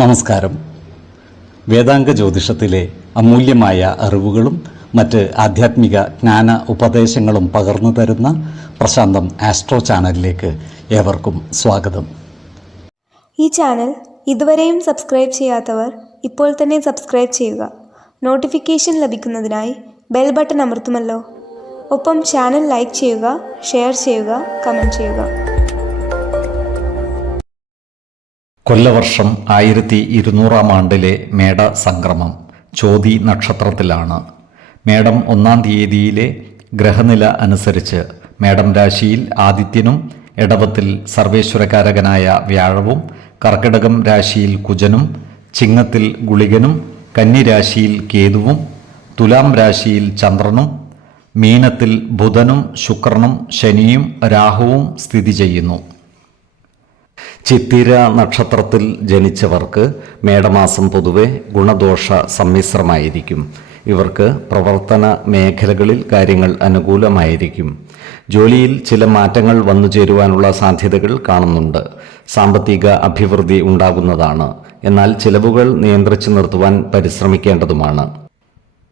നമസ്കാരം. വേദാംഗ ജ്യോതിഷത്തിലെ അമൂല്യമായ അറിവുകളും മറ്റ് ആധ്യാത്മിക ജ്ഞാന ഉപദേശങ്ങളും പകർന്നു തരുന്ന പ്രശാന്തം ആസ്ട്രോ ചാനലിലേക്ക് ഏവർക്കും സ്വാഗതം. ഈ ചാനൽ ഇതുവരെയും സബ്സ്ക്രൈബ് ചെയ്യാത്തവർ ഇപ്പോൾ തന്നെ സബ്സ്ക്രൈബ് ചെയ്യുക. നോട്ടിഫിക്കേഷൻ ലഭിക്കുന്നതിനായി ബെൽ ബട്ടൺ അമർത്തുമല്ലോ. ഒപ്പം ചാനൽ ലൈക്ക് ചെയ്യുക, ഷെയർ ചെയ്യുക, കമൻറ്റ് ചെയ്യുക. കൊല്ലവർഷം 1200 മേട സംക്രമം ചോതി നക്ഷത്രത്തിലാണ്. മേടം 1-ാം തീയതിയിലെ ഗ്രഹനില അനുസരിച്ച് മേടം രാശിയിൽ ആദിത്യനും, ഇടവത്തിൽ സർവേശ്വരകാരകനായ വ്യാഴവും, കർക്കിടകം രാശിയിൽ കുജനും, ചിങ്ങത്തിൽ ഗുളികനും, കന്നിരാശിയിൽ കേതുവും, തുലാം രാശിയിൽ ചന്ദ്രനും, മീനത്തിൽ ബുധനും ശുക്രനും ശനിയും രാഹുവും സ്ഥിതി ചെയ്യുന്നു. ചിത്തിര നക്ഷത്രത്തിൽ ജനിച്ചവർക്ക് മേടമാസം പൊതുവെ ഗുണദോഷ സമ്മിശ്രമായിരിക്കും. ഇവർക്ക് പ്രവർത്തന മേഖലകളിൽ കാര്യങ്ങൾ അനുകൂലമായിരിക്കും. ജോലിയിൽ ചില മാറ്റങ്ങൾ വന്നു ചേരുവാനുള്ള സാധ്യതകൾ കാണുന്നുണ്ട്. സാമ്പത്തിക അഭിവൃദ്ധി ഉണ്ടാകുന്നതാണ്. എന്നാൽ ചിലവുകൾ നിയന്ത്രിച്ചു നിർത്തുവാൻ പരിശ്രമിക്കേണ്ടതുമാണ്.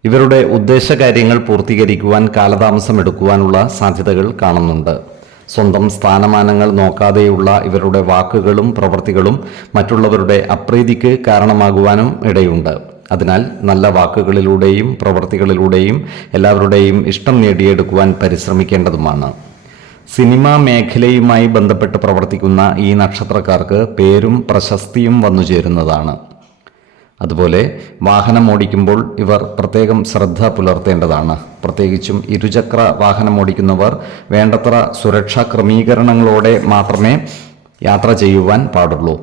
ഇവരുടെ ഉദ്ദേശകാര്യങ്ങൾ പൂർത്തീകരിക്കുവാൻ കാലതാമസം എടുക്കുവാനുള്ള സാധ്യതകൾ കാണുന്നുണ്ട്. സ്വന്തം സ്ഥാനമാനങ്ങൾ നോക്കാതെയുള്ള ഇവരുടെ വാക്കുകളും പ്രവൃത്തികളും മറ്റുള്ളവരുടെ അപ്രീതിക്ക് കാരണമാകുവാനും ഇടയുണ്ട്. അതിനാൽ നല്ല വാക്കുകളിലൂടെയും പ്രവൃത്തികളിലൂടെയും എല്ലാവരുടെയും ഇഷ്ടം നേടിയെടുക്കുവാൻ പരിശ്രമിക്കേണ്ടതുമാണ്. സിനിമാ മേഖലയുമായി ബന്ധപ്പെട്ട് പ്രവർത്തിക്കുന്ന ഈ നക്ഷത്രക്കാർക്ക് പേരും പ്രശസ്തിയും വന്നു ചേരുന്നതാണ്. അതുപോലെ വാഹനം ഓടിക്കുമ്പോൾ ഇവർ പ്രത്യേകം ശ്രദ്ധ പുലർത്തേണ്ടതാണ്. പ്രത്യേകിച്ചും ഇരുചക്ര വാഹനം ഓടിക്കുന്നവർ വേണ്ടത്ര സുരക്ഷാ ക്രമീകരണങ്ങളോടെ മാത്രമേ യാത്ര ചെയ്യുവാൻ പാടുള്ളൂ.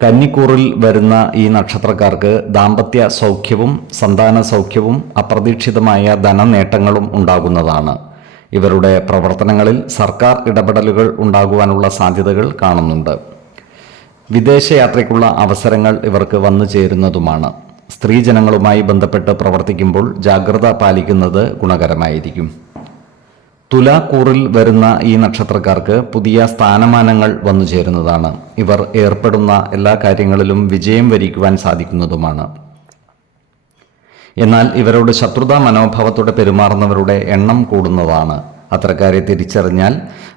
കന്നിക്കൂറിൽ വരുന്ന ഈ നക്ഷത്രക്കാർക്ക് ദാമ്പത്യ സൗഖ്യവും സന്താന സൗഖ്യവും അപ്രതീക്ഷിതമായ ധനനേട്ടങ്ങളും ഉണ്ടാകുന്നതാണ്. ഇവരുടെ പ്രവർത്തനങ്ങളിൽ സർക്കാർ ഇടപെടലുകൾ ഉണ്ടാകുവാനുള്ള സാധ്യതകൾ കാണുന്നുണ്ട്. വിദേശയാത്രയ്ക്കുള്ള അവസരങ്ങൾ ഇവർക്ക് വന്നു ചേരുന്നതുമാണ്. സ്ത്രീജനങ്ങളുമായി ബന്ധപ്പെട്ട് പ്രവർത്തിക്കുമ്പോൾ ജാഗ്രത പാലിക്കുന്നത് ഗുണകരമായിരിക്കും. തുലാക്കൂറിൽ വരുന്ന ഈ നക്ഷത്രക്കാർക്ക് പുതിയ സ്ഥാനമാനങ്ങൾ വന്നു ചേരുന്നതാണ്. ഇവർ ഏർപ്പെടുന്ന എല്ലാ കാര്യങ്ങളിലും വിജയം വരിക്കുവാൻ സാധിക്കുന്നതുമാണ്. എന്നാൽ ഇവരോട് ശത്രുതാ മനോഭാവത്തോടെ പെരുമാറുന്നവരുടെ എണ്ണം കൂടുന്നതാണ്. അത്തരക്കാരെ തിരിച്ചറിഞ്ഞാൽ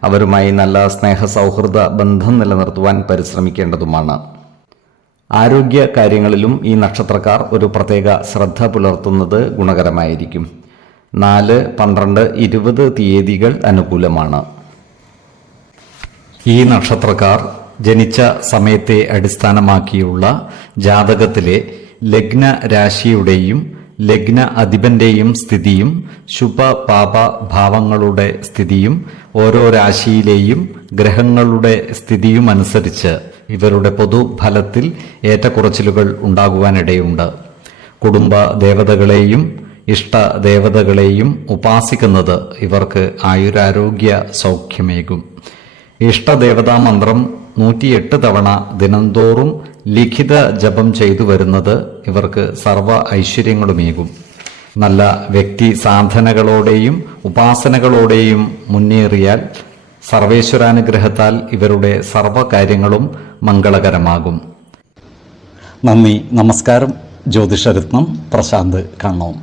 അവരുമായി നല്ല സ്നേഹ സൗഹൃദ ബന്ധം നിലനിർത്തുവാൻ പരിശ്രമിക്കേണ്ടതുമാണ്. ആരോഗ്യ കാര്യങ്ങളിലും ഈ നക്ഷത്രക്കാർ ഒരു പ്രത്യേക ശ്രദ്ധ പുലർത്തുന്നത് ഗുണകരമായിരിക്കും. 4, 12, 20 തീയതികൾ അനുകൂലമാണ്. ഈ നക്ഷത്രക്കാർ ജനിച്ച സമയത്തെ അടിസ്ഥാനമാക്കിയുള്ള ജാതകത്തിലെ ലഗ്ന രാശിയുടെയും ലഗ്ന അധിപന്റെയും സ്ഥിതിയും ശുഭ പാപ ഭാവങ്ങളുടെ സ്ഥിതിയും ഓരോ രാശിയിലെയും ഗ്രഹങ്ങളുടെ സ്ഥിതിയും അനുസരിച്ച് ഇവരുടെ പൊതുഫലത്തിൽ ഏറ്റക്കുറച്ചിലുകൾ ഉണ്ടാകുവാനിടയുണ്ട്. കുടുംബ ദേവതകളെയും ഇഷ്ട ദേവതകളെയും ഉപാസിക്കുന്നത് ഇവർക്ക് ആയുരാരോഗ്യ സൗഖ്യമേകും. ഇഷ്ടദേവതാ മന്ത്രം 108 തവണ ദിനംതോറും ലിഖിത ജപം ചെയ്തു വരുന്നത് ഇവർക്ക് സർവ്വ ഐശ്വര്യങ്ങളുമേകും. നല്ല വ്യക്തി സാധനകളോടെയും ഉപാസനകളോടെയും മുന്നേറിയാൽ സർവേശ്വരാനുഗ്രഹത്താൽ ഇവരുടെ സർവ്വകാര്യങ്ങളും മംഗളകരമാകും. നന്ദി, നമസ്കാരം. ജ്യോതിഷരത്നം പ്രശാന്ത് കണ്ണോം.